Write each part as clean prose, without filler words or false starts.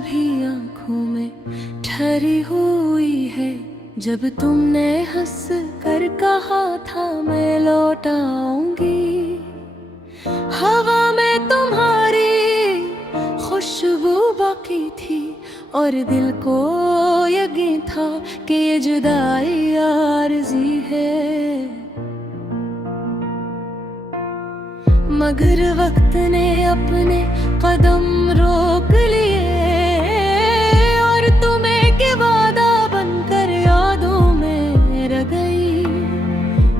भी आंखों में ठहरी हुई है। जब तुमने हंस कर कहा था मैं लौट आऊंगी, हवा में तुम्हारी खुशबू बाकी थी और दिल को यकीन था कि ये जुदाई आरज़ी है। मगर वक्त ने अपने कदम रोक लिए और तुम्हें के वादा बनकर यादों में रह गई।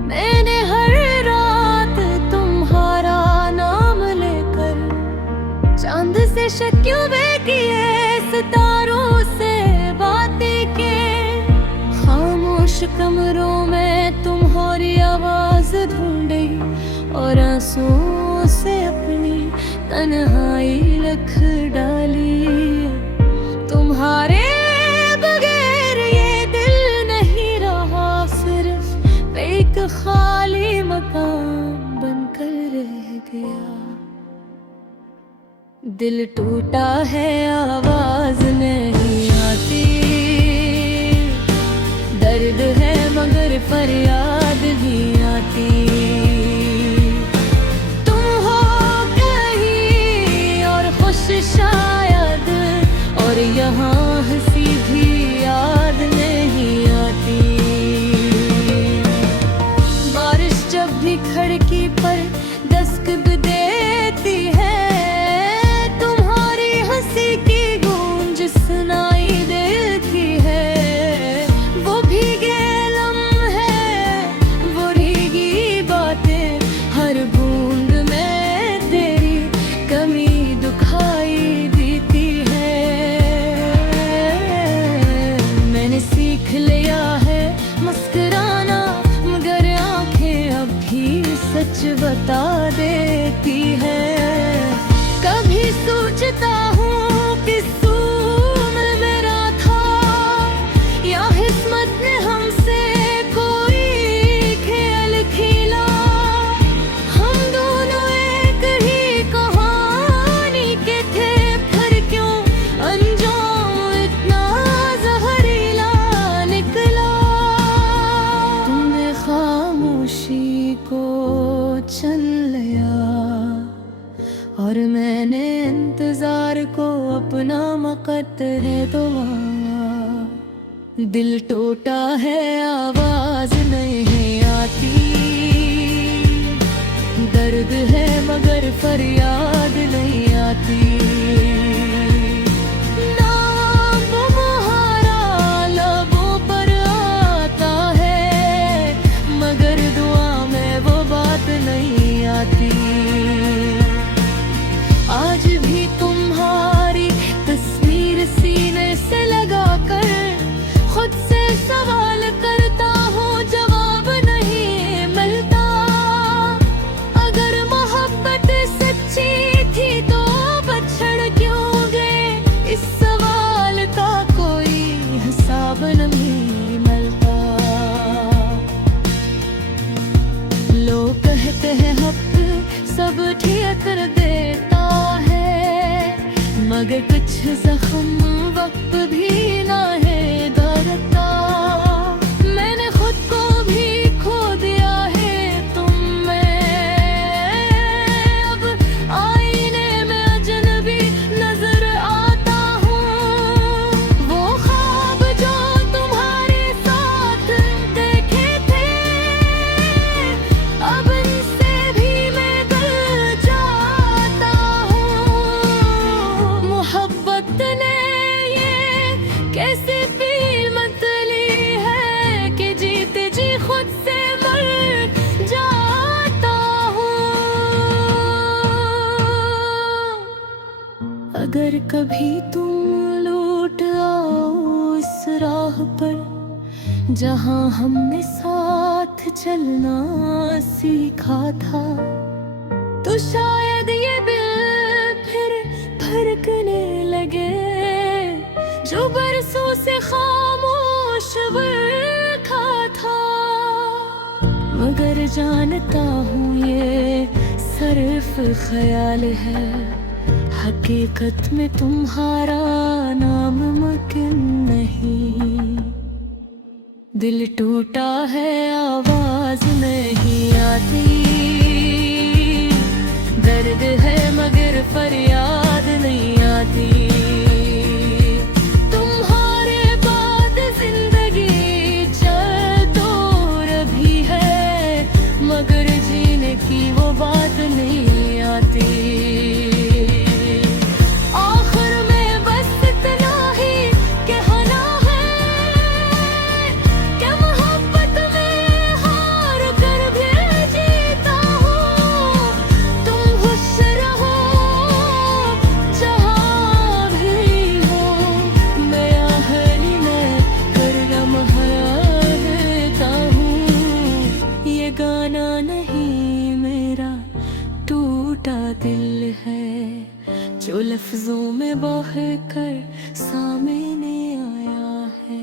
मैंने हर रात तुम्हारा नाम लेकर चांद से शक्यूबे किए, सितारों से बातें के। खामोश कमरों में तुम्हारी आवाज ढूंढी और आंसुओं से अपनी तन्हाई लिख डाली। तुम्हारे बगैर ये दिल नहीं रहा, सिर्फ एक खाली मकान बनकर रह गया। दिल टूटा है आवाज नहीं आती, दर्द है मगर फरियाद नहीं आती। शायद और यहाँ हंसी भी याद नहीं आती। बारिश जब भी खिड़की पर दस्तक देती है, तुम्हारी हंसी की गूंज सुनाई देती है। वो भीगे लम्हे, वो भीगी बातें, हर बूंद में तेरी कमी दुखाई देती है। मैंने सीख लिया है मुस्कुराना, मगर आंखें अब भी सच बता देती है। कभी सोचता हूँ कि सूल मेरा था या किस्मत ने हमसे कोई खेल खेला। हम दोनों एक ही कहानी के थे, फिर क्यों अंजाम इतना जहरीला निकला। तुमने खामोशी को चुन लिया और मैंने इंतजार को अपना मकत है दुआ। दिल टूटा है आवाज नहीं आती, दर्द है मगर फरियाद नहीं आती। नाम तुम्हारा लबों पर आता है, मगर दुआ में वो बात नहीं आती। आज भी तुम्हारी तस्वीर सीने से लगा कर खुद से सवाल करता हूँ, जवाब नहीं मिलता। अगर मोहब्बत सच्ची थी तो बछड़ क्यों गए, इस सवाल का कोई हिसाब नहीं मिलता। लोग कहते हैं वक्त सब ठीक कर देता है, मगर कुछ जख्म वक्त भी ना है धरता। मैंने खुद को भी खो दिया है तुम में, अब आईने में अजनबी नजर आता हूँ। वो ख्वाब जो तुम्हारे साथ देखे थे, अब इनसे भी मैं गल जाता हूँ। मोहब्बत ने ये कैसे कीमत ली है कि जीते जी खुद से मर जाता हूँ। अगर कभी तुम लौट आओ इस राह पर जहाँ हमने साथ चलना सीखा था, तो शायद ये दिल फिर धड़कने लगे जो बरसों से खामोश था। मगर जानता हूँ ये सिर्फ ख्याल है, हकीकत में तुम्हारा नामुमकिन नहीं। दिल टूटा है आवाज नहीं आती, दर्द है मगर फरियाद नहीं आती। तुम्हारे बाद जिंदगी चल तो रही है, मगर जीने की वो बात नहीं आती। आखिर में बस इतना ही कहना है कि मोहब्बत में हार कर भी जीता हूँ। तुम खुश रहो जहाँ भी हो, मैं आहली में कर लम्हा देता हूँ। ये गाना नहीं मेरा टूटा दिल है, जो लफ्जों में बह कर सामने आया है।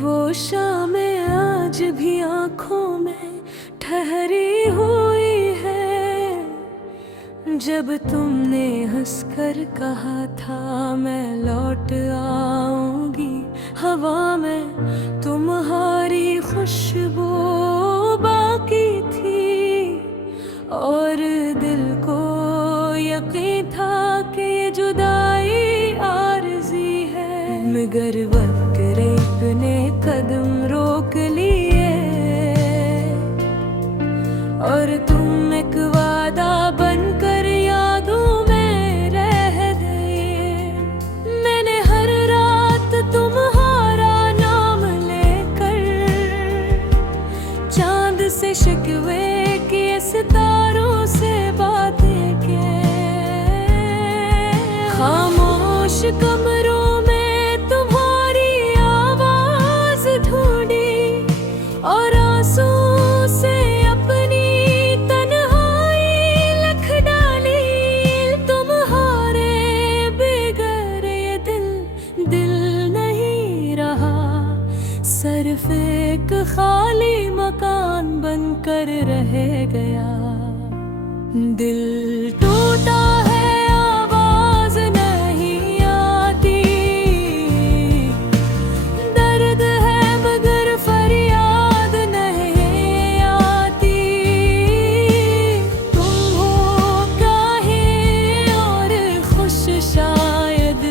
वो शामें आज भी आँखों में ठहरी हुई है, जब तुमने हंसकर कहा था मैं लौट आऊंगी। हवा में तुम्हारी खुशबू बाकी थी, और दिल को यकीन था कि ये जुदाई आरज़ी है। मगर वक्त रेत ने कदम रोक लिए, और तुम एक वादा बनकर यादों में रह गए। मैंने हर रात तुम्हारा नाम लेकर चांद से शिकवे किए, सितारों से बातें की। खामोश कमरों में तुम्हारी आवाज ढूंढी, और आंसू से अपनी तन्हाई लिख डाली। तुम्हारे बगैर ये दिल नहीं रहा, सिर्फ एक खाली मकान बनकर रह गया। दिल टूटा है आवाज नहीं आती, दर्द है मगर फरियाद नहीं आती। तुम हो काहे और खुश शायद,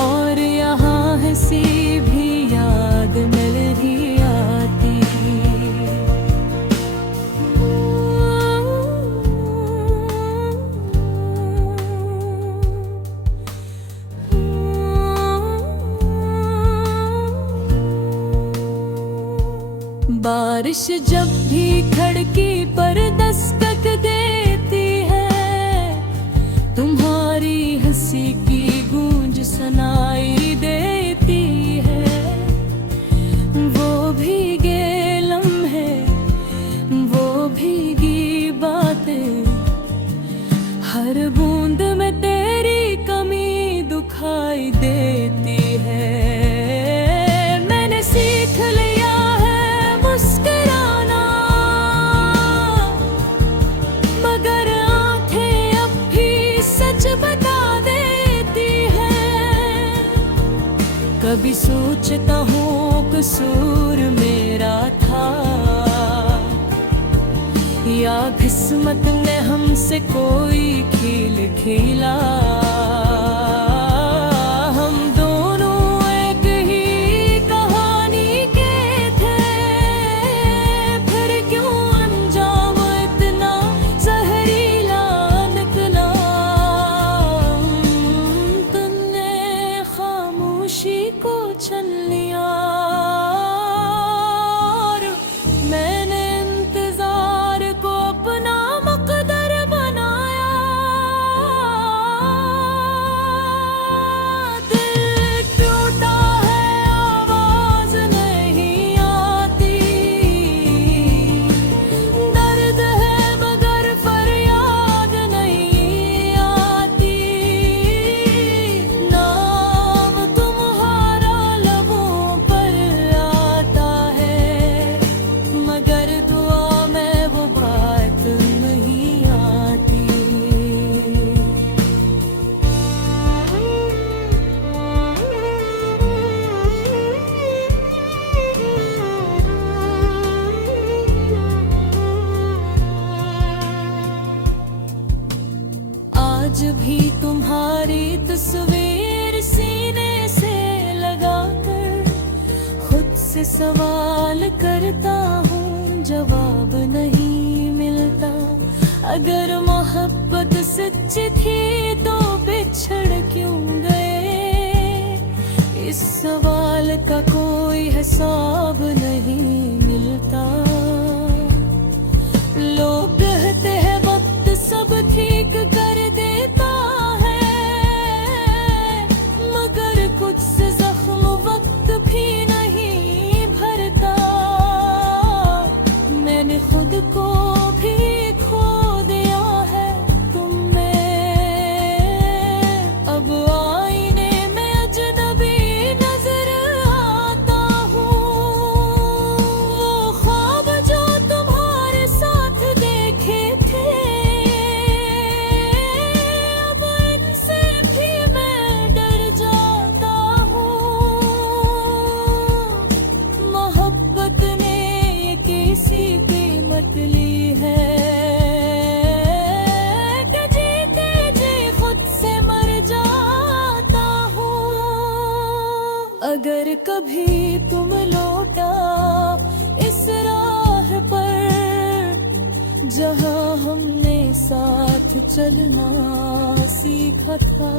और यहाँ हंसी भी याद मिल रही आती। बारिश जब भी खिड़की पर दस्तक देती है, तुम्हारी हंसी की गूंज सुनाई देती है। वो भीगे लम्हे, वो भीगी बातें, हर बूंद में तेरी कमी दुखाई देती है। मैंने सीख लिया है मुस्कुराना, मगर आंखें अब भी सच बता देती हैं। कभी सोचता हूँ कसूर मेरा था, या किस्मत ने हमसे कोई खेल खेला। हम दोनों एक ही कहानी के थे, फिर क्यों अंजाम इतना जहरीला निकला। तुमने खामोशी को छन लिया, और मैंने इंतजार को अपना मकदर बनाया। सवाल करता हूँ जवाब नहीं मिलता। अगर मोहब्बत सच्ची थी तो बिछड़ क्यों गए? इस सवाल का कोई हिसाब नहीं मिलता। लोग कहते हैं वक्त सब ठीक कर देता है, मगर कुछ से जख्म वक्त भी नहीं भरता। मैंने खुद को भी खो दिया है तुम में, अब आईने में अजनबी नजर आता हूँ। वो ख्वाब जो तुम्हारे साथ देखे थे, अब इनसे भी मैं डर जाता हूँ। मोहब्बत ने ये किसी कीमत ली है कि जीते जी खुद से मर जाता हूँ। अगर कभी तुम लौटा इस राह पर जहाँ हमने साथ चलना सीखा था,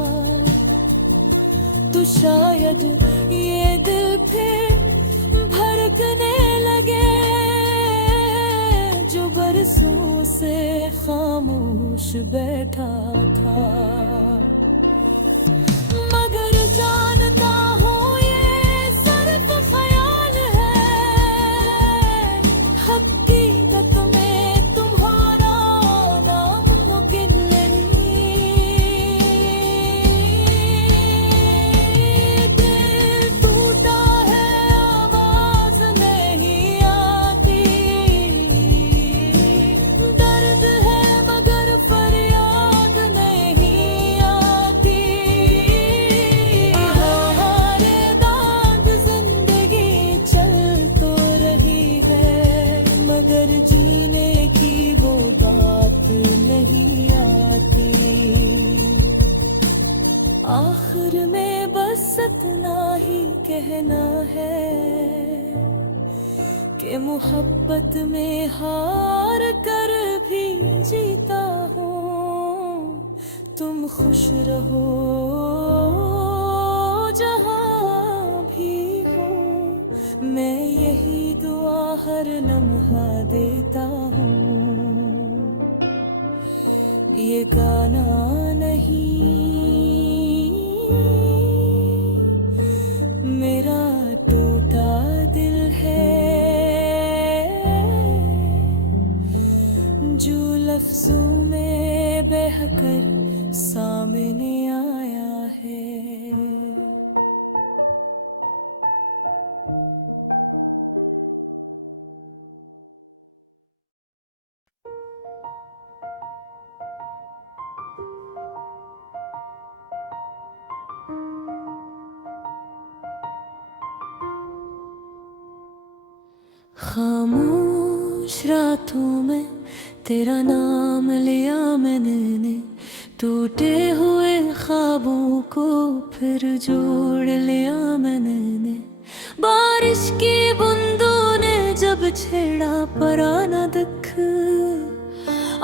तो शायद ये दिल फिर धड़कने लगे जो बरसों से खामोश बैठा था। मगर जानता हूँ ये सिर्फ ख्याल है, हकीकत में तुम्हारा नामुमकिन नहीं। दिल टूटा है आवाज नहीं आती, दर्द है मगर फरियाद नहीं आती। हमारे दाग जिंदगी चल तो रही है, मगर जीने की वो बात नहीं आती। आखिर में बस इतना ही कहना है कि मोहब्बत में हार कर भी जीता हूँ। तुम खुश रहो जहाँ भी हो, मैं यही दुआ हर लम्हा देता हूँ। ये गाना नहीं मेरा टूटा दिल है, जो लफ्जों में बहकर सामने आया है। खामोश रातों में तेरा नाम लिया मैंने, टूटे हुए ख्वाबों को फिर जोड़ लिया मैंने। बारिश की बूंदों ने जब छेड़ा पराना दुख,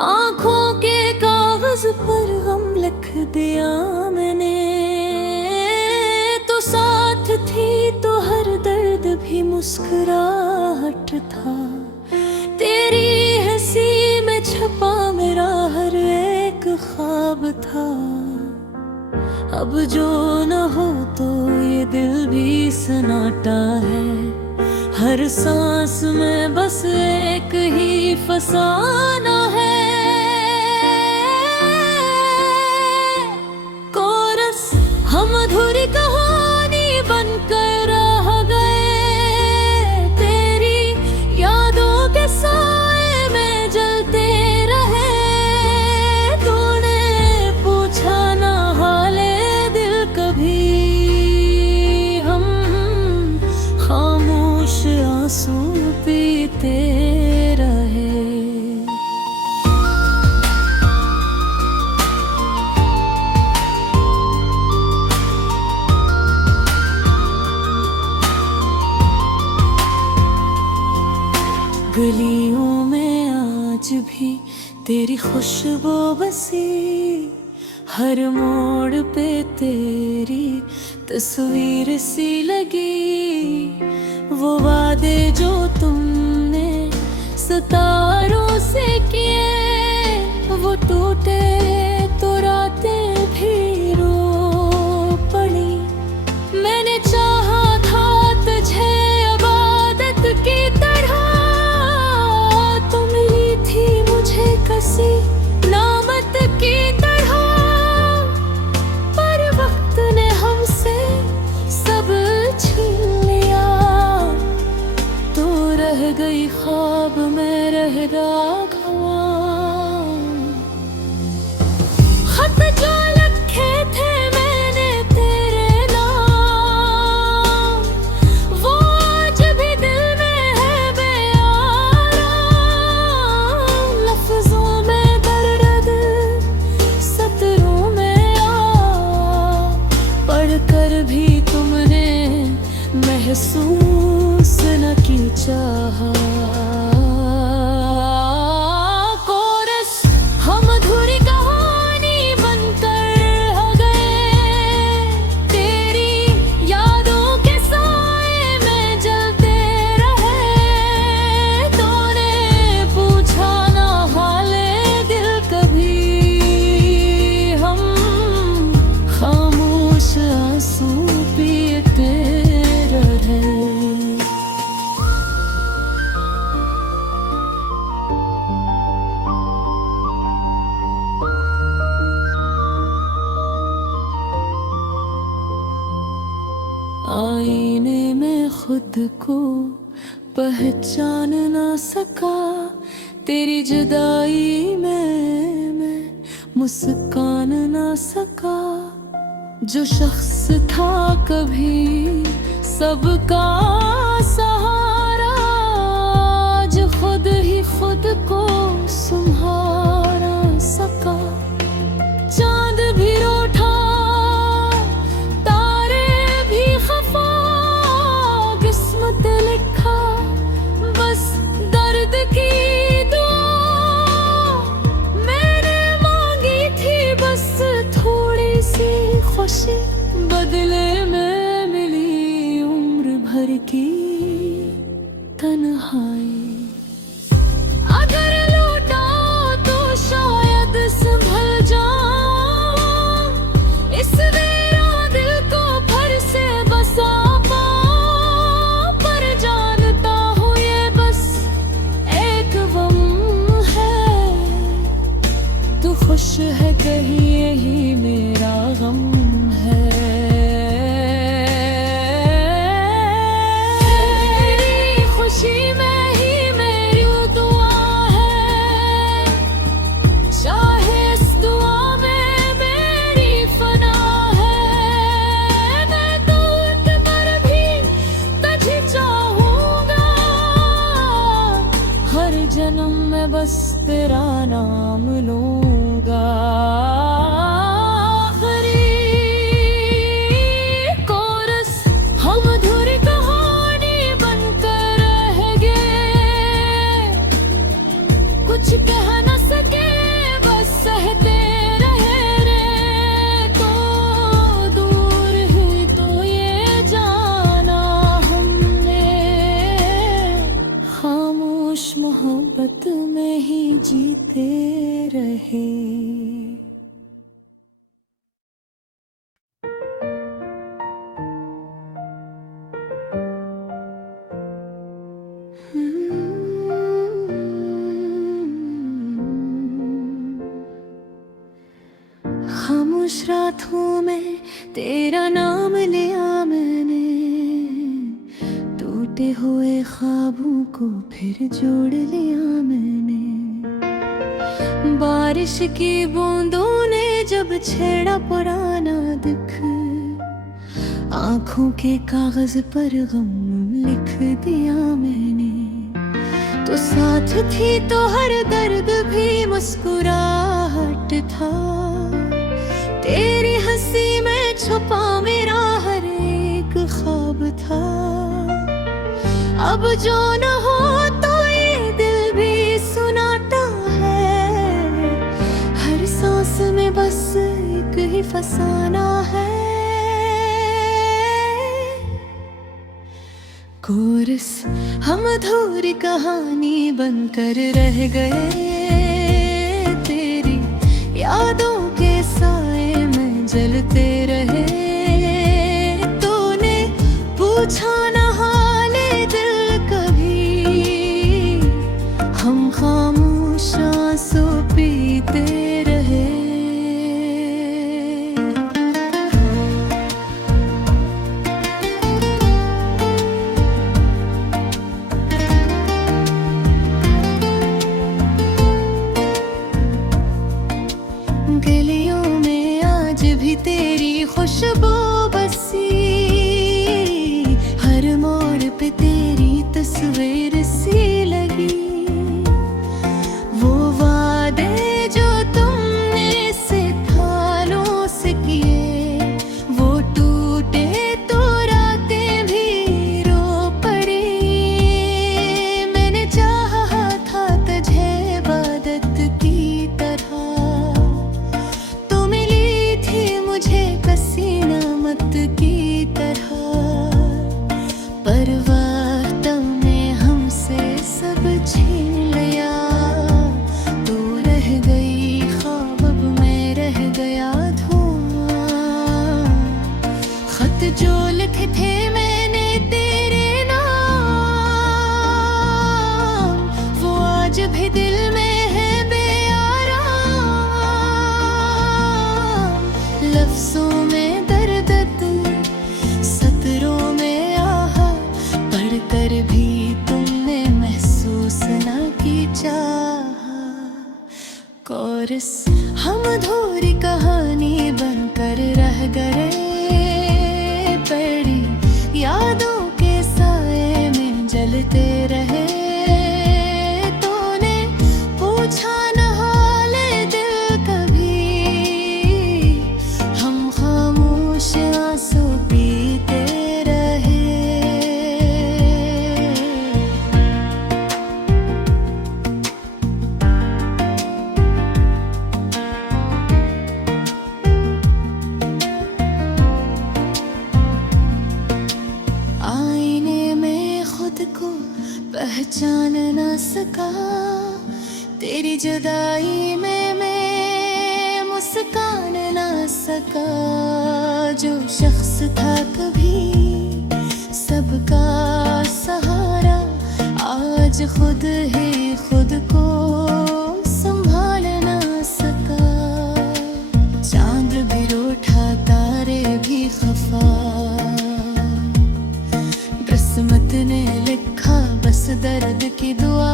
आंखों के कागज पर गम लिख दिया मैंने। तो साथ थी तो हर दर्द भी मुस्कुराहट था, तेरी हंसी में छपा मेरा हर एक ख्वाब था। अब जो न हो तो ये दिल भी सन्नाटा है, हर सांस में बस एक ही फसाना है। कोरस हम अधूरी कहानी बनकर रह गए, तेरी यादों के साए में जलते रहे। तूने पूछा ना हाले दिल कभी, हम खामोश आंसू पीते रहे। गलियों में आज भी तेरी खुशबू बसी, हर मोड़ पे तेरी तस्वीर सी लगी। वो वादे जो तुमने सितारों से किए, वो टूटे तो रातें भी रो पड़ी। मैंने चाहा था तुझे इबादत की तरह, तुम मिली थी मुझे कसी नामत की तरह। पर वक्त ने हमसे सब छीन लिया, तो रह गई ख्वाब में रह गवा। खत जो लिखे थे मैंने तेरे नाम, वो आज भी दिल में है बेआराम। लफ्जों में दर्द, सतरों में आ, पढ़कर भी तुमने महसूस न की चाहा। कोरस हम अधूरी कहानी बनकर हो गए, तेरी यादों के साए में जलते रहे। तूने पूछा ना हाले दिल कभी, हम खामोश आंसू पीते रहे। आईने में खुद को पहचान ना सका, तेरी जुदाई में मैं मुस्कान ना सका। जो शख्स था कभी सबका सहारा, आज खुद ही खुद को संभारा सका। चांद भी रूठा, तारे भी खफा, किस्मत लिखा बस दर्द की दुआ। मैंने मांगी थी बस थोड़ी सी खुशी, बदले में मिली उम्र भर की तन्हाई। अगर लौटा तो शायद संभल जाऊं, इस वेरा दिल को फिर से बसा पाऊं। पर जानता हूँ ये बस एक वम है, तू खुश है कहीं यही मेरा गम है। तेरी खुशी में ही मेरी दुआ है, चाहे इस दुआ में मेरी फना है। मैं तो उठ कर भी तुझे चाहूंगा, हर जन्म में बस तेरा नाम लूंगा। कोरस हम अधूरी कहानी बनकर रह गए, कुछ कह न सके बस सहते रहे रे। तो दूर ही तो ये जाना हमने, खामोश मोहब्बत में ही जीते रहे। खामोश रातों में तेरा नाम लिया मैंने, टूटे हुए ख्वाबों को फिर जोड़ लिया मैंने। बारिश की बूंदों ने जब छेड़ा पुराना दुख, आंखों के कागज पर गम लिख दिया मैंने। तो साथ थी तो हर दर्द भी मुस्कुराहट था, तेरी हंसी में छुपा मेरा हर एक ख्वाब था। अब जो न हो तो ये फसाना है। कोरस हम अधूरी कहानी बनकर रह गए, तेरी यादों के साए में जलते रहे। तूने पूछा न हाले दिल कभी, हम खामोश आंसू पीते रहे। गलियों में आज भी तेरी खुशबू बसी, हर मोड़ पे तेरी तस्वीर सी लगी। वो वादे जो तुमने सितारों से किए, वो टूटे तो रातें भी रो पड़ी। मैंने चाहा था तुझे इबादत की तरह, की तरह, पर वक्त ने हमसे सब छीन लिया। तू रह गई ख्वाब, अब मैं रह गया धुआं। खत जो लिखे थे मैंने तेरे नाम, वो आज भी दिल में है बेआराम। लफ्जों में भी तुमने महसूस न की चाहा। कोरस हम अधूरी कहानी बनकर रह गए, पड़ी यादों के साए में जलते रहे। तूने पूछा न हाले दिल कभी, हम खामोश आंसू पीते रहे। को पहचान न सका, तेरी जुदाई में मैं मुस्कान न सका। जो शख्स था कभी सबका सहारा, आज खुद ही खुद को संभाल न सका। चांद भी रूठा, तारे भी खफा, किस्मत ने लिखा बस दर्द की दुआ।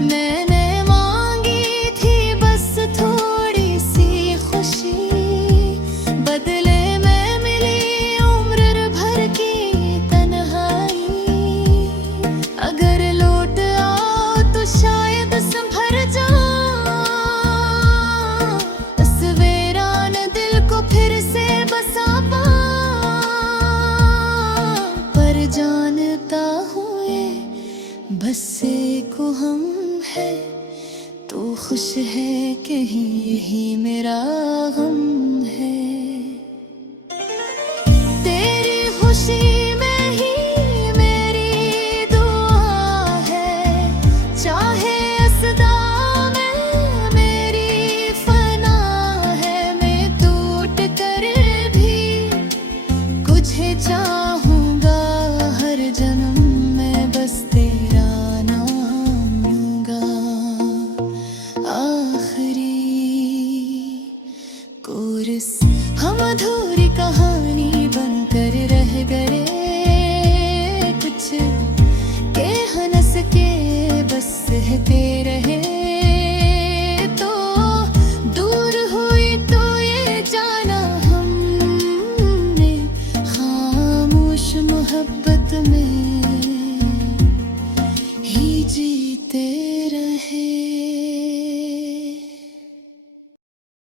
मैंने मांगी थी बस थोड़ी सी खुशी, बदले में मिली उम्र भर की तन्हाई। अगर लौट आओ तो शायद संभर जाऊं, इस वीरान दिल को फिर से बसा पाऊं। जानता हूँ ये बस एक हम है, तू खुश है कहीं यही मेरा गम है। तेरी खुशी में ही मेरी दुआ है, चाहे असदा में मेरी फना है। मैं टूट कर भी कुछ चाहूँगा, हर जन्म में बस तेरा नाम लूंगा। आखिरी कोरस हम अधूरी कहानी बनकर रह गए, कुछ कह न सके बस सहते रहे। तो दूर हुई तो ये जाना हमने, खामोश मोहब्बत में